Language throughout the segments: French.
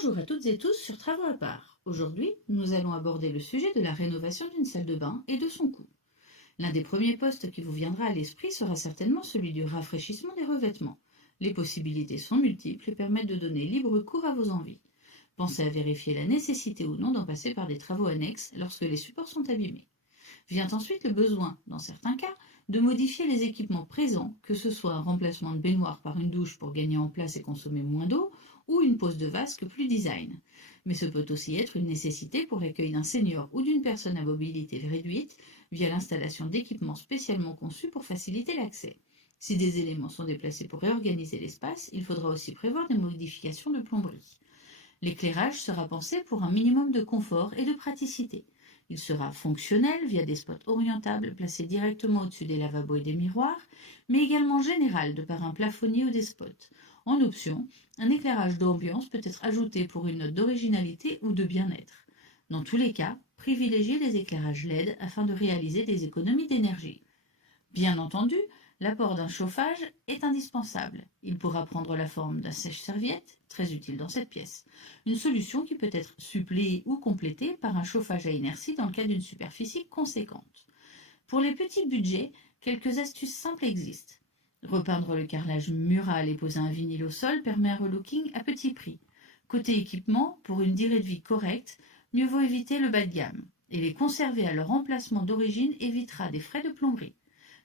Bonjour à toutes et tous sur Travaux à part. Aujourd'hui, nous allons aborder le sujet de la rénovation d'une salle de bain et de son coût. L'un des premiers postes qui vous viendra à l'esprit sera certainement celui du rafraîchissement des revêtements. Les possibilités sont multiples et permettent de donner libre cours à vos envies. Pensez à vérifier la nécessité ou non d'en passer par des travaux annexes lorsque les supports sont abîmés. Vient ensuite le besoin, dans certains cas, de modifier les équipements présents, que ce soit un remplacement de baignoire par une douche pour gagner en place et consommer moins d'eau, ou une pose de vasque plus design. Mais ce peut aussi être une nécessité pour l'accueil d'un senior ou d'une personne à mobilité réduite via l'installation d'équipements spécialement conçus pour faciliter l'accès. Si des éléments sont déplacés pour réorganiser l'espace, il faudra aussi prévoir des modifications de plomberie. L'éclairage sera pensé pour un minimum de confort et de praticité. Il sera fonctionnel via des spots orientables placés directement au-dessus des lavabos et des miroirs, mais également général de par un plafonnier ou des spots. En option, un éclairage d'ambiance peut être ajouté pour une note d'originalité ou de bien-être. Dans tous les cas, privilégiez les éclairages LED afin de réaliser des économies d'énergie. Bien entendu, l'apport d'un chauffage est indispensable. Il pourra prendre la forme d'un sèche-serviette, très utile dans cette pièce. Une solution qui peut être suppléée ou complétée par un chauffage à inertie dans le cas d'une superficie conséquente. Pour les petits budgets, quelques astuces simples existent. Repeindre le carrelage mural et poser un vinyle au sol permet un relooking à petit prix. Côté équipement, pour une durée de vie correcte, mieux vaut éviter le bas de gamme. Et les conserver à leur emplacement d'origine évitera des frais de plomberie.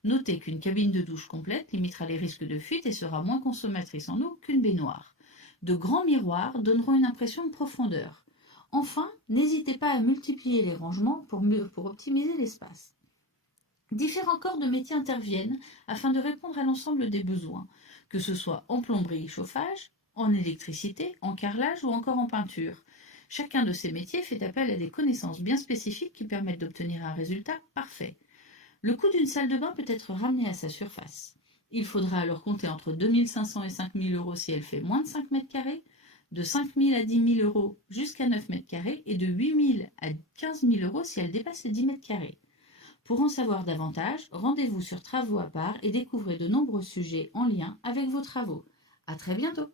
Notez qu'une cabine de douche complète limitera les risques de fuite et sera moins consommatrice en eau qu'une baignoire. De grands miroirs donneront une impression de profondeur. Enfin, n'hésitez pas à multiplier les rangements pour optimiser l'espace. Différents corps de métier interviennent afin de répondre à l'ensemble des besoins, que ce soit en plomberie et chauffage, en électricité, en carrelage ou encore en peinture. Chacun de ces métiers fait appel à des connaissances bien spécifiques qui permettent d'obtenir un résultat parfait. Le coût d'une salle de bain peut être ramené à sa surface. Il faudra alors compter entre 2 500 et 5 000 euros si elle fait moins de 5 mètres carrés, de 5 000 à 10 000 euros jusqu'à 9 mètres carrés et de 8 000 à 15 000 euros si elle dépasse les 10 mètres carrés. Pour en savoir davantage, rendez-vous sur Travaux à part et découvrez de nombreux sujets en lien avec vos travaux. À très bientôt!